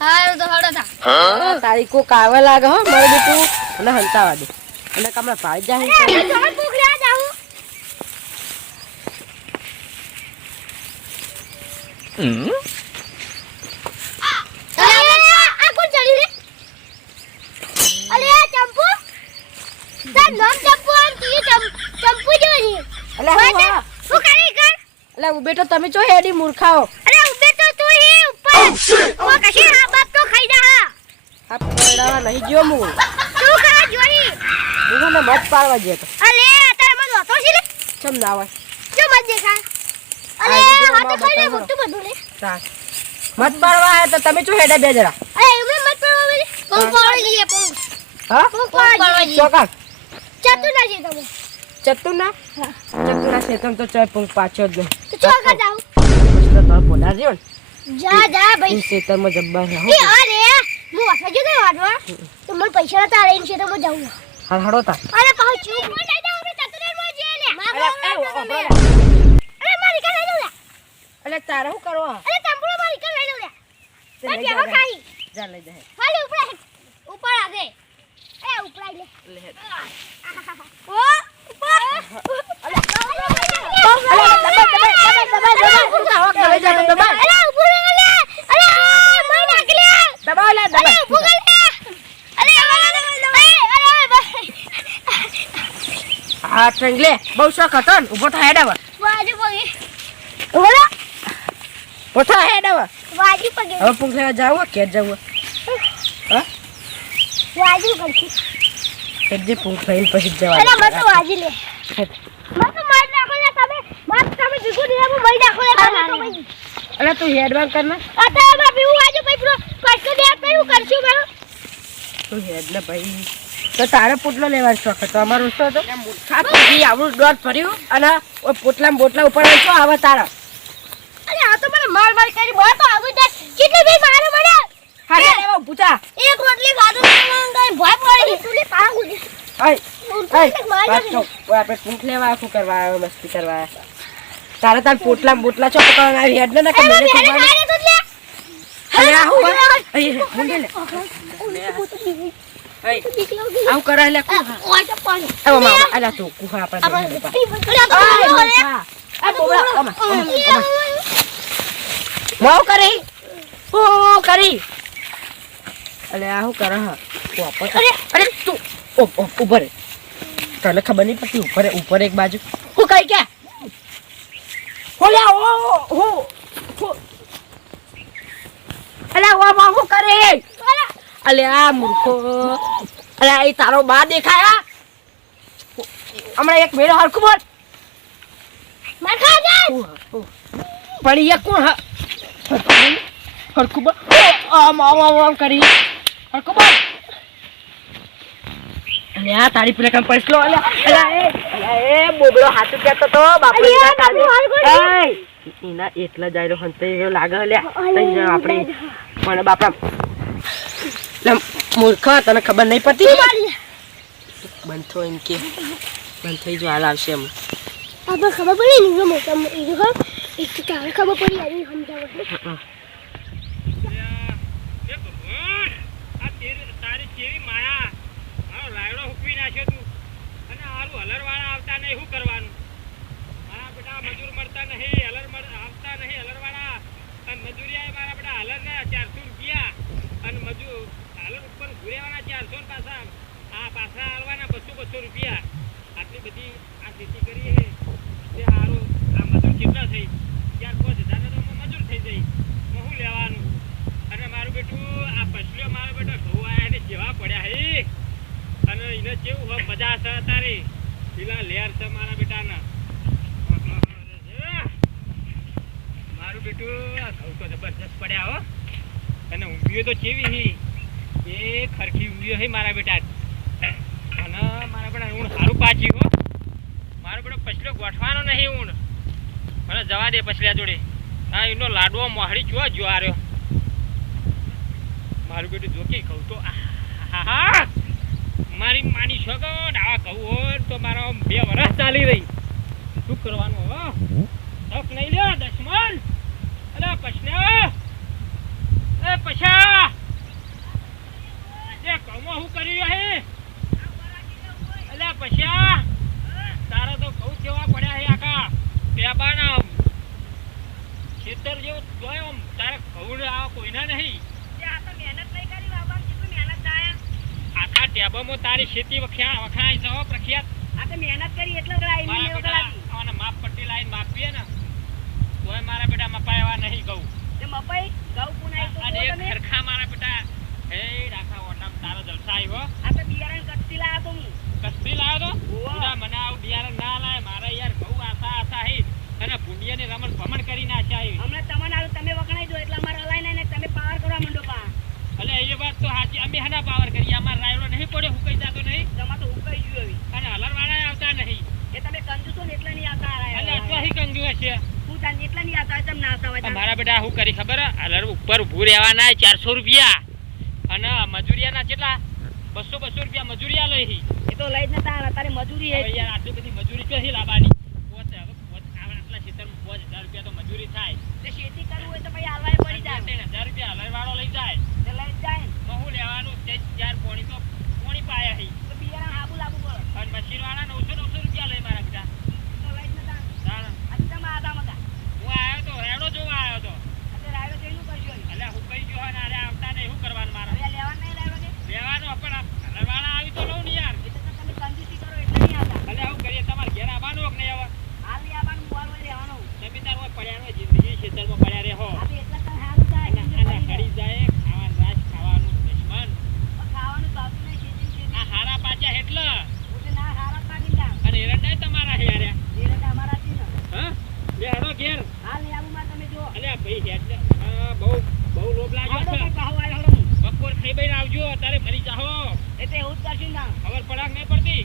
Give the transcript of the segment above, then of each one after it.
હારું તો તારી લાગે હો મારે બેટું. અને હંતાવા દે. અને કમરા ચંપુ અને તું ચંપ ચંપુ જેવો છે. એટલે હું હા. શું કરી કર? એટલે હું બેટો તમે ચો હેડી મૂર્ખાઓ. ઓ કશી બાપ તો ખાઈ જા હા. નહીં ગયો હું તું ખા જોડી હું મને મત પાડવા ગયો તો અલે તારે મને વાતો છે લે ચમ ના હોય જો મત દેખા અલે આ વિડિયો ખાઈ લે મોટું બધું લે મત પાડવા તો તમે ચો હેડા બે જરા અરે એમને મત પડવા વેલી પંખ પંખ હા પંખ પાડવા જઈએ ચોકાક ચતું ના છે તમે ચતુના શેતમ તો ચોય પુંગ પાછો જ. તો ચો જાવ તો તાર બોલા રહ્યો ને. જા જા ભાઈ. એ શેતરમાં જબ્બર રહો એ અરે હું વાસા જો તો વાડવા તો મને પૈસા નતા લઈને છે. તો. હું જાઉં હડો અરે ચૂપ જાવ આપણે માં લે અરે, અરે મારી કા લઈ લો. એટલે તારે શું કરો અરે ચંપુડો મારી કા લઈ લો લે. તે મારી લઈ જા, બેહો ખાઈ. જા લઈ જા. હાલે ઉપર ઉપર એ ઉપર લે. લે હેડ. ઓ ઉપર અરે લઈ જા, દબાઈ. અરે ઉપર લે અરે મઈ નાખી લે દબાવ લે અરે દબાવ ઉપર લે અરે અરે હા ટ્રેંગલે બહુ શોખ હતો ને ઊભો થાય ડાવા બાજુ પગે. બાજુ હવે પુંગ લેવા જાવ કે જાવ હા. બાજુ પુંગ. ખાઈને પછી અરે જવા મત લે. મત માર નાખો લે તમે. મત તમે બીજું દીધા હું મઈ નાખો લે તમે અરે તું હેડવાન કર ને. અત્યારે બાપી હું વાજો પછી પાછો દે હું કરશું મારો. તું હેડ ને ભાઈ. તો તારે પોટલો લેવાનો શોખ હતો. અમારો શું હતો? આવડું દોઢ ફર્યું અને પોટલા બોટલા ઉપર શું આવે તારા. અરે આ તો મને માર માર કરી બહાર તો આવું દે કેટલી બી મારો મને હા લેવા પૂછા એક રોટલી ખાધો મને કઈ ભય પડી આપણે આખું કરવા આવ્યો મસ્તી કરવા આવ્યા. તારે તાર પોટલામાં બોટલા છો પકડવાના આવી હેડ ને કે મને ખબર અરે આ હું? મુંડે લે. આવું કરે લે કુહા. ઓય તો પાણી. આવો મામા અલા તું કુહા આપણે. આ બોબડા ઓમા માવ કરી? ઓ કરી? અલે આ હું કરે હા? વાપસ અરે. તું ઓ ઓ ઉપર રે. તને ખબર નહીં પડતી ઉપર ઉપર એક બાજુ. હું કઈ કે હોલ્યા ઓ હો. અલે ઓ મા હું કરે. અલે આ મૂર્ખો. અલે એ તારો બા દેખાયા હમણાં એક મેળો હરખું બોલ પણ એ કોણ હરખું બોલ આમ આમ આમ આમ કરી. હરખું બોલ તારી પેલા કામ પૈસલો અલે અલે એ અલે હાથું કહેતો તો બાપુ એના એટલા જાયરો હંતે લાગે અલે. આપણે. પણ બાપા મૂર્ખ તને ખબર નહીં પડતી? બંધ થો એમ કે. બંધ થઈ જો હાલ આવશે એમ. આપણે ખબર પડી ને મોટા એ જો એક તારે ખબર પડી આવી સમજાવટ આ તેરી- તારી કેવી માયા મારો રાયડો હુકવી નાખ્યો તું અને હારું હલરવાળા આવતા નહીં શું કરવાનું મારા બધા મજૂર મળતા નહીં હલર મળ- આવતા નહીં હલરવાળા. અને મજૂરિયા મારા બેટા હલરના ચારસો રૂપિયા અને મજૂર ચારસોન ને પાછા આ પાછા હાલવાના બસો બસો રૂપિયા. આટલી બધી આ ખેતી કરી તે સારું આ મજૂર કેટલા થઈ. ચાર પાંચ હજાર તો મજૂર થઈ જઈ હું લેવાનું? અને મારું બેટું, આ પછલીઓ મારો બેટો ઘઉં આવ્યા ને જેવા પડ્યા હે. અને એને કેવું મજા છે તારે? પેલા લેર છે મારા બેટાના. મારું બેટું આ ઘઉં તો જબરજસ્ત પડ્યા હો. અને ઊંઘીઓ તો કેવી હી? એ ખરખી ઊંઘીઓ હે મારા બેટા અને મારા બેટા ઊંઘ સારું પાછી હો. મારો બેટો પછલો ગોઠવાનો નહીં ઊંઘ. મને જવા દે પછલ્યા જોડે. હા એનો લાડવો મોહડી જો જો આર્યો. મારું બેટું જોકી કહું તો આહાહા. મારી માની છોકન આવા કહું હોય તો મારા બે વર્ષ ચાલી રહી. શું કરવાનું હો? તક નહીં લ્યો દશમન અરે પછને એ પછા. હું કરી રહ્યો અલ્યા પછ્યા તારા તો બહુ જેવા પડ્યા હે આખા. બેબાના ખેતર જેવો જોયો આમ. તારે ઘઉં આવા કોઈના નહીં. તારી ખેતી વખાણ વખાય સહો પ્રખ્યાત. આ તો મહેનત કરી એટલે માફ પટ્ટી લાઈન માપીએ ને. તો હાજી અમે હના પાવર કરી. અમાર રાયડો નહીં પડ્યો હુકાઈ જતો નહીં. તમારે તો હુકાઈ ગયું હવે અને હલરવાળા આવતા નહીં. એ તમે કંજુસો ને એટલે નહીં આવતા આ એટલે. અટવાહી કંજુ હશે હું તાન એટલે નહીં આવતા તમ ના આવતા મારા બેટા હું કરી ખબર? હલર ઉપર ઊભું રહેવાના ચારસો રૂપિયા. અને મજૂરિયાના કેટલા? બસો બસો રૂપિયા મજૂરિયા લઈ હી. એ તો લઈ જ નતા તારે મજૂરી હે. યાર આટલી બધી મજૂરી ક્યાંથી લાવવાની પોચ હવે પોચ આવા આટલા ખેતરમાં પોચ હજાર રૂપિયા તો મજૂરી થાય તે ખેતી કરવું હોય તો પછી હાલવાય પડી જાય ત્રણ હજાર રૂપિયા હલરવાળો લઈ જાય તે લઈ જ જાય ને. તો શું લેવાનું તે ચાર પોણી તો પોણી પાયા હી તો બિયારણ હાબુ લાવવું પડે અને મશીન વાળા નવસો નવસો રૂપિયા લઈ મારા બેટા તો લઈ જ નતા આવવાના. તાણ. આજે તમે આદા મતા હું આવ્યો તો રેડો જોવા આવ્યો તો આજે રાયડો જોઈનું કરજો હવે. એટલે હું કઈ ગયો ને અરે આવતા નહીં શું કરવાનું મારે હવે આ લેવાનું નહીં રાયડો ને? લેવાનો પણ આ હલરવાળા આવી તો લઉં ને યાર એ તો તમે કંજૂસી કરો એટલે નહીં આવતા. એટલે શું કરીએ તમારે ઘેર આવવાનું કે નહીં આવે હાલ નહીં આવવાનું, મોલ હોય રહેવાનું. જમીનદાર હોય પડ્યા હોય જિંદગી ખેતરમાં પડ્યા રહે હો આ તો એટલે તને હારું થાય, અને બીજું આને કંઈ હળી નહીં. જાય ખાવાનું રાજ ખાવાનું દુશ્મન પણ ખાવાનું ભાવતું નહીં, ખેતી ને ખેતી. આ હારા પાછા એટલે એટલે ના હારા જ પાડી જાવ. અને એરંડાય તમારા હે યાર એ રીતે અમારા છે ને. હા લે હડો ઘેર હાલ નહીં આવું માં તમે જુઓ. અલ્યા ભાઈ હેડ લે. આ બહુ બહુ લોભ લાગ્યો આવડો છે કંઈક ભાવ આવ્યો હળો હું. બપોર ખાઈ બઈને આવજો તારે મરી જાહો એ તો એવું જ કરશું ને. ખબર પડાક નહીં પડતી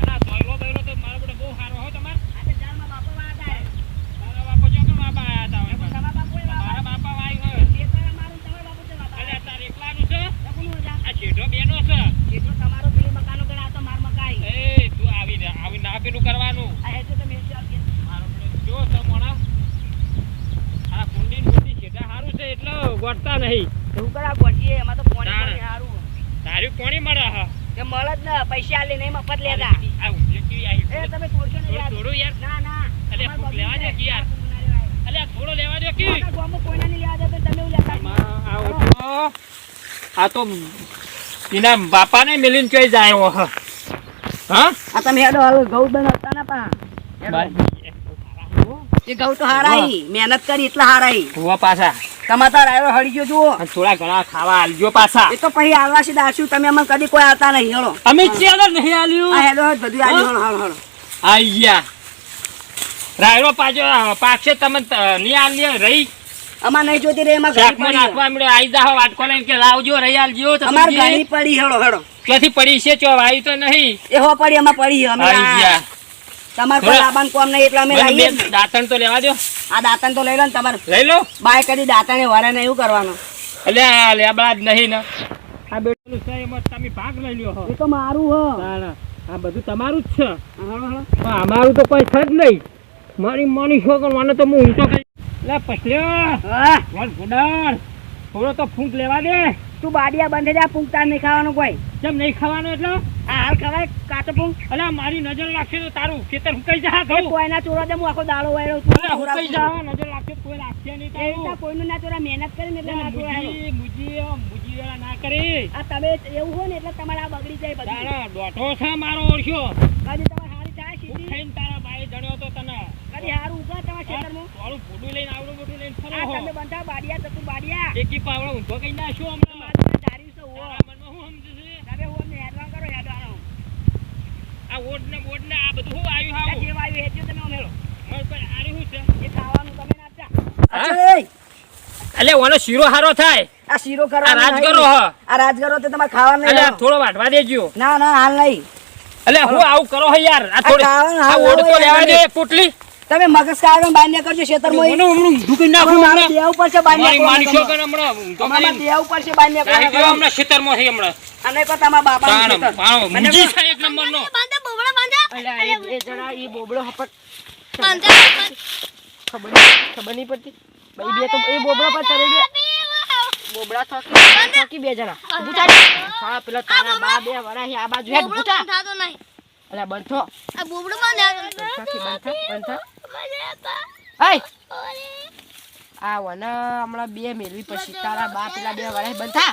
અને આ દોયલો દોયલો તો મારો બેટો બહુ સારો હો તમાર આ તો જાળમાં બાપો વાળા થાય. તારા બાપો જો કે બાપા આયા તા એ પણ હવે. તમારા બાપો એ વાળા. મારા બાપા વાય હોય એ તો અમારું ને તમારા બાપો છે વાળા. અલ્યા તાર એકલાનું છે તો કોનું હોય જા? આ છેડો બેનો છે જેટલો તમારો પેલી મકાનો ગણે, આ તો માર મકાઈ. એ તું આવી રે આવી ના પેલું કરવાનું આ હેઠે તો મેં ચાલ કે. મારો બેટો જો તો મોણા આ કુંડી ને કુંડી છેડા સારું વળતા નહીં એવું કરા ગોઠીએ, એમાં તો પોણી સારું પોણી હારું. તારી કોણી મળે હા કે મળે જ ને, પૈસા આલે નહીં, મફત લેતા. આ એ તમે તોડશો ને યાર. થોડું યાર ના, ના. અલે, ફૂક લેવા દે કે યાર. અલે થોડો લેવા દે કે ગામમાં કોઈના નહીં લેવા દેતા, તમે લેતા નહીં. આ તો એના બાપાને મિલીને ચોઈ જાય હ. હા આ તમે હેડો હાલ ઘઉં બનાવતા ના પા એ ઘઉં તો હારા મહેનત કરી એટલે હારા હુવા પાછા. તમારા રાયડો હળી ગયો જુઓ. થોડા ઘણા ખાવા આલજો પાછા. એ તો પછી હાલવા છે દાશું તમે અમને કદી કોઈ આવતા નહીં હેડો અમે ચાલો નહીં આલ્યું? હેડો હજ બધું આલ્યું હળો હળો હળો. આઈ રાયડો પાછો પાકશે તમે નહીં આલ્યો રહી. અમાર નહીં જોતી રે એમાં ઘણી પડી નાખવા મળ્યો આઈ જાઓ વાટકો લઈને કે લાવજો રહી આલજો તો અમાર ઘણી પડી હેડો હેડો ક્યાંથી પડી છે ચો આવી તો નહીં. એ હો પડી અમાર પડી અમે આઈ ગયા. તમાર કોઈ લાબાન કોમ નહીં એટલે અમે બે દાંતણ તો લેવા દો. આ દાંતણ તો લઈ લો ને તમારે. લઈ લો. બાય કરી દાંતણે વરે ને એવું કરવાનું. એટલે આ લેબડા જ નહીં ને. આ બેટું છે એમાં તમે ભાગ લઈ લ્યો એ તો મારું હો. આ બધું તમારું જ છે. અમારું તો કોઈ છે જ નહીં. મારી માની છોકરો મને તો હું ઊંચો કરી લે હા. થોડો તો ફૂંક લેવા દે. તું બાડિયા બંધ જા પૂંગતા નહીં ખાવાનું કોઈ. કેમ નહીં ખાવાનું એટલે આ હાલ ખવાય કાચો પૂંગ. અલે મારી નજર લાગશે તો તારું ખેતર હુકાઈ જા ઘઉં કોઈના ચોરા દે હું આખો દાડો વાયરો અલે હુકાઈ જા નજર લાગશે કોઈ રાખશે નહીં તારું. કોઈનું ના ચોરા મહેનત કરીને એટલે ના ચોરા મુજી મુજી ના કરી. આ તમે એવું હોય ને એટલે તમારે આ બગડી જાય બધું. તારા ડોઠો છે મારો ઓળખ્યો કદી તમારે હારી ચાય સીધી. ખાઈને તારા ભાઈ જણ્યો તો તને. કદી હારું ઉગા તમારા ખેતરમાં. થોડું ફૂડું લઈને આવડું મોટું લઈને ફરો તમે બંધા બાડિયા તો તું બાડિયા. એકી પાવડો ઊંધો કઈ નાખ્યો હમણાં મારું તો ધાર્યું છે ઉવો. તારા મનમાં શું સમજે છે તમે હું અમને હેડવાન કરો હેડવાનો આ ઓડ ને બોડ ને આ બધું શું આવ્યું આ આવું જે વાયુ હેડજો તમે અમેરો હવે પણ આરે શું છે એ ખાવાનું તમે નાચા હા? અચલ એટલે ઓનો શીરો હારો થાય. આ શીરો કરો આ રાજગરો હ. આ રાજગરો તો તમારે ખાવાનું નહીં એટલે થોડો વાટવા દેજો. ના ના હાલ નહીં. એટલે હું આવું કરો હે યાર. આ થોડી આ તો લેવા દે. પોટલી. તમે મગજ કાગળ બાંધ્યા કરજો ખેતરમાં મને હમણાં ઊંધું કરી નાખું મારે હમણાં. છે પડશે મારી માનશો કે હમણાં તો અમારે કરીને દેવું છે બાંધ્યા નાખી કરવાના. હમણાં હમણાં ખેતરમાં છે હમણાં. અને કો તમારા બાપાનું પાણો, ખેતર. પાણો, અને છે એક નંબરનો. બાંધા બોબડા બાંધા. અલ્યા, એ- એ જણા ઈ બોબડો હપટ બાંધા. ખબર ખબર નહીં પડતી. ભાઈ બે તો એ બોબડા પર ચડી ગયા બોબડા થોકી થોકી બે જણા. થા. હા પેલા તારા બા બે વરા હે આ બાજુ હેડ ઊભું થા. બાંધાતો નહીં. અલા બંધ આ બોબડું બાંધાતો બંધ થાથી બંધ થા? બંધ થા? આ વને હમણાં બે મેળવી પછી તારા બા પેલા બે વરા બંધ થા.